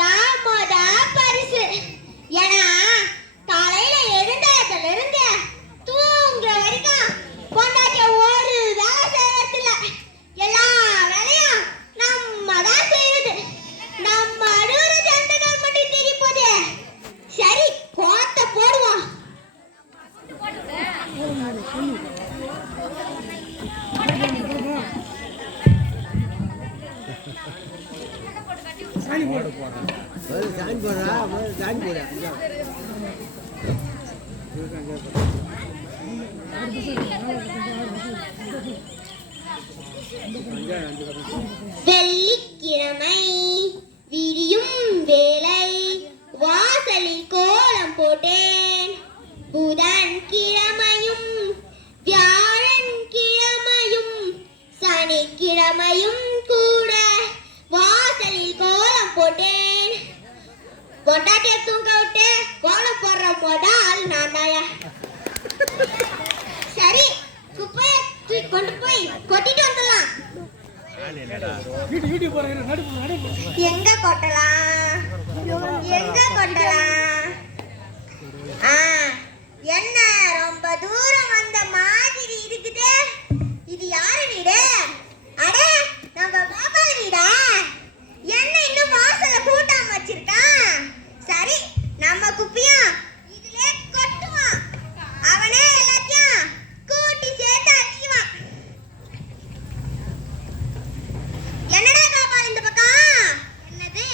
தான் பரிசு. ஏன்னா காலையில எழுந்ததுல இருந்து தூங்குற வரைக்கும் பொண்டாட்டிய ஒரு வேலை செய்யறதில்ல. எல்லா வேலையும் நம்ம தான் செய்யுது. நம்ம அழுகுற ஜந்துகள் மட்டும் தெரிய போது. சரி, கோத்த போடுவோம். வெள்ளிக்கிழமை விடியும் வேளை வாசலில் கோலம் போட்டேன். புதன் கிழமையும் வியாழன் கிழமையும் சனிக்கிழமையும் கூட வாசலில் கோலம் போட்டேன். பொண்டாட்டிய தூங்க விட்டு கோலம் போடுற முதல் நான் தாயா. சரி, குப்பையை கொண்டு போய் கொட்டிட்டு வந்துடலாம். எங்க கொட்டலாம்? என்ன ரொம்ப தூரம் வந்த மாதிரி இருக்குது. இது யாரு வீடு? அட, நம்ம பாப்பா வீடா? என்ன இன்னும் வாசல கூட்டாம வச்சிருக்கான்? சரி, நம்ம குப்பியும் இதுல கொட்டுவான். அவனே எல்லாத்தையும் கூட்டி சேர்த்து அடிக்குவான். என்னடா பாப்பா இந்த பக்கம்? என்னது?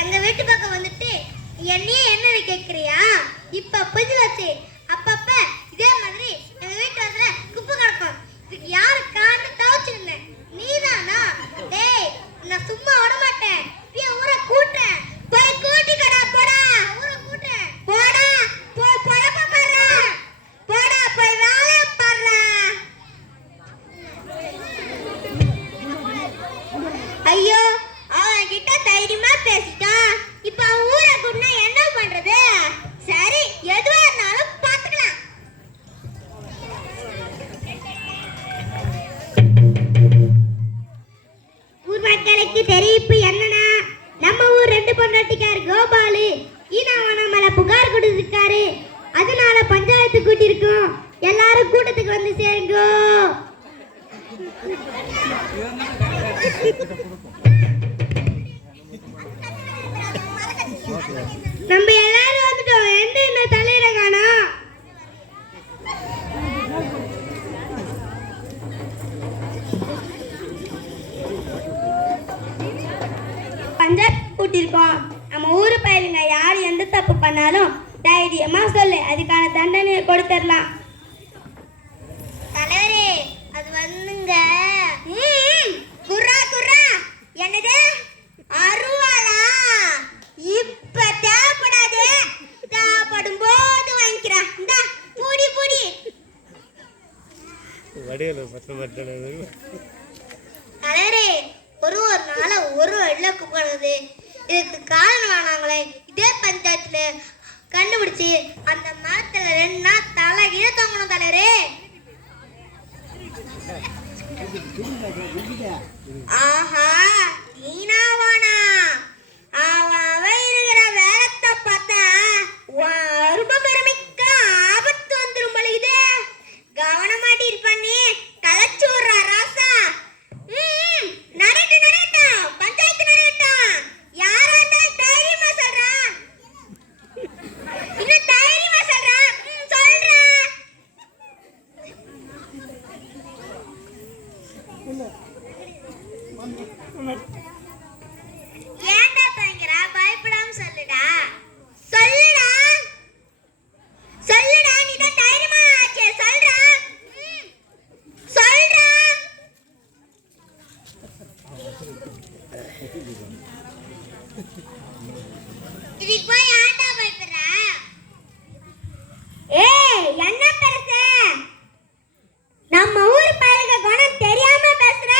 எங்க வீட்டு பக்கம் வந்துட்டு என்னையே என்னன்னு கேக்குறியா? இப்ப புதுவாச்சு. அப்பப்ப இதே மாதிரி எங்க வீட்டு வாசல குப்பை கிடக்கும். இதுக்கு யாரு காண்டு தவச்சிருந்தேன்? நீதானா? டேய், நான் சும்மா விட மாட்டேன். ஊரை கூட்டேன். போய் கூட்டிக்கடா, போடா. ஊரை கூட்டேன். போடா, போய் பொழப்ப பாரு. போடா, போய் வேலைய பாரு. ஐயோ, அவன் கிட்ட தைரியமா பேசிட்டான். இப்ப அவன் ஊரை கூட்டினா என்ன பண்றது? சரி, எதுவா இருந்தாலும் பாத்துக்கலாம். ஊர் மக்களுக்கு தெரிவிப்பு என்னன்னா, நம்ம ஊர் ரெண்டு பொண்டாட்டிக்கார் கோபாலு ஈனாவான மேல புகார் கொடுத்திருக்காரு. அதனால பஞ்சாயத்து கூட்டியிருக்கோம். எல்லாரும் கூட்டத்துக்கு வந்து சேருங்க. நம்ம எல்லாரும் வந்துட்டோம். என்ன தலையில காணோம்? பஞ்சாயத்து கூட்டியிருக்கோம். நம்ம ஊரு பயிலுங்க யார் எந்த தப்பு பண்ணாலும் தைரியமா சொல்லு, அதுக்கான தண்டனையை கொடுத்துடலாம். தலைவரே, அது வந்துங்க. குர்ரா குர்ரா. என்னது? அருவாளா? இப்ப தேவைப்படாது. தேவைப்படும் போது வாங்கிக்கிறேன். இந்த பூடி பூடி தலைவரே, ஒரு நாள ஒரு வெள்ளக்கு போனது. இதுக்கு காரணம் வேணாங்களே. இதே பஞ்சாயத்துல கண்டுபிடிச்சு அந்த மரத்துல 2 நாள் தலைகீழ தொங்கணும் தலைவரே. ஆஹா, நீனாவானா? அவன் இருக்கிற வேலத்தை பார்த்தா ரொம்ப பெருமைக்க ஆபத்து வந்துரும் போல. கவனமாட்டி இருப்பானே, களைச்சு விடுறா ராசா. நடட்டும், பஞ்சாயத்து நடட்டும். யாரா இருந்தாலும் தைரியமா சொல்றா. இன்னும் தைரியமா சொல்றா. சொல்றா. ஏன்டா தயங்குறா? பயப்படாம சொல்லுடா. சொல்லுடா, சொல்லுடா. நீ தான் தைரியமா ஆச்சே. சொல்றா, சொல்றா. இதுக்கு போய் ஆண்டா பயப்படுற? ஏய், என்ன பெருசு? நம்ம ஊர் பயிலுக்கு குணம் தெரியாம பேசுற.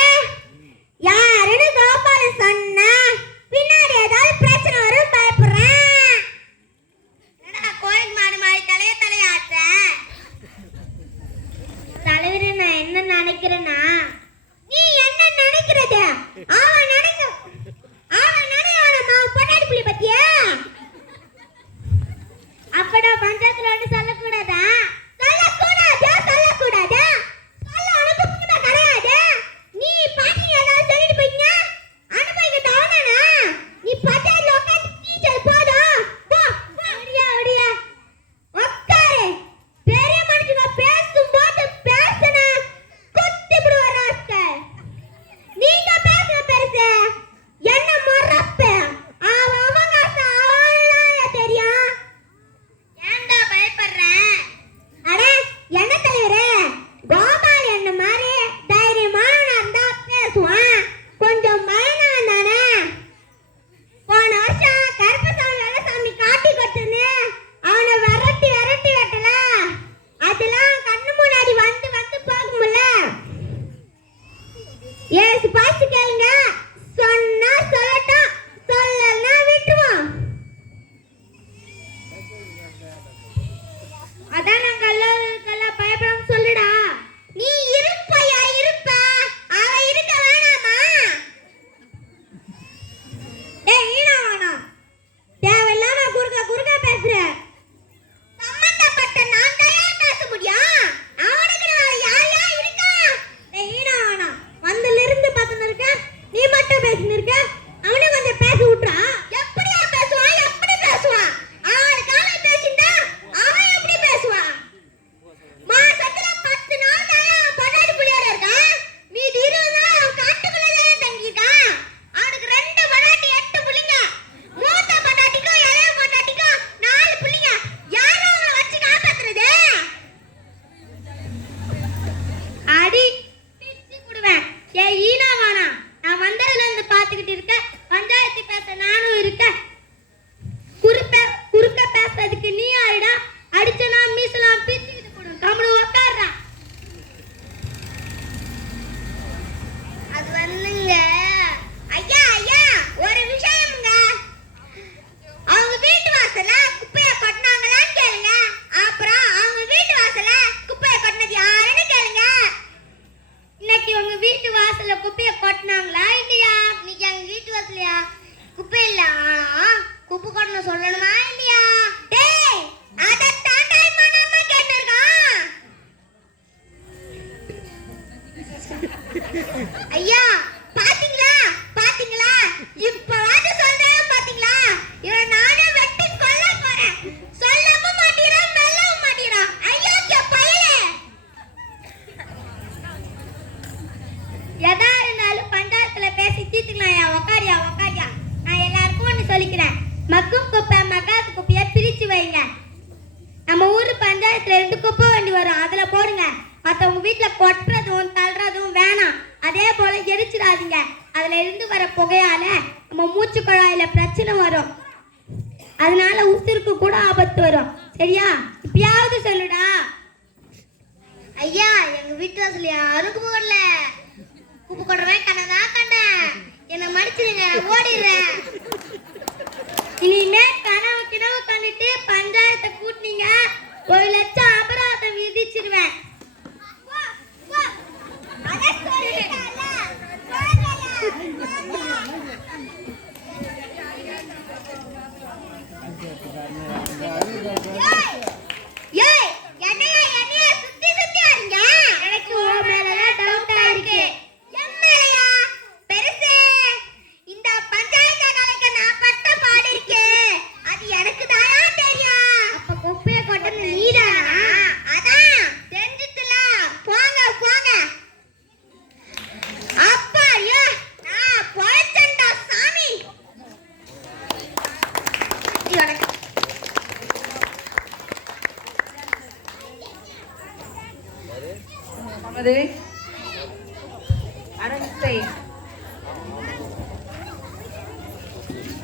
ஐயா பாத்தீங்களா பாத்தீங்களா இப்ப வந்து சொல்றேன் பாத்தீங்களா இவனை நானே வெட்டி கொல்ல போறேன் சொல்லவும் மாட்டீரான் மெல்லவும் மாட்டீரான் ஐயா பயலே எதா இருந்தாலும் பஞ்சாயத்துல பேசி தீர்த்துக்கலாம் உக்காரியா உக்காரியா நான் எல்லாருக்கும் ஒண்ணு சொல்லிக்கிறேன் மக்கும் குப்பை மக்காத்து குப்பைய பிரிச்சு வைங்க நம்ம ஊரு பஞ்சாயத்துல இருந்து குப்பை வண்டி வரும் அதுல போடுங்க மத்தவங்க வீட்டுல கொட்டுறதும் தள்ளுறதும் வேணாம் அதே போல எரிச்சிடாதீங்க அதுல இருந்து வர புகையால நம்ம மூச்சு குழாயில பிரச்சனை வரும் அதனால உசிருக்கு கூட ஆபத்து வரும் சரியா இப்பயாவது சொல்லுடா ஐயா எங்க வீட்டு வாசல் யாருக்கும் போடல குப்பை கொட்டுறவன் கண்ணதான் கண்டேன் என்ன மடிச்சிருங்க ஓடிடுறேன் இனிமே கனவு கிணவு கண்டுட்டு பஞ்சாயத்தை கூட்டினீங்க 1 லட்சம் அபராதம் விதிச்சிருவேன்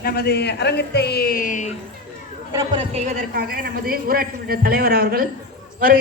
நமது அரங்கத்தை சிறப்புற செய்வதற்காக நமது ஊராட்சி மன்ற தலைவர் அவர்கள்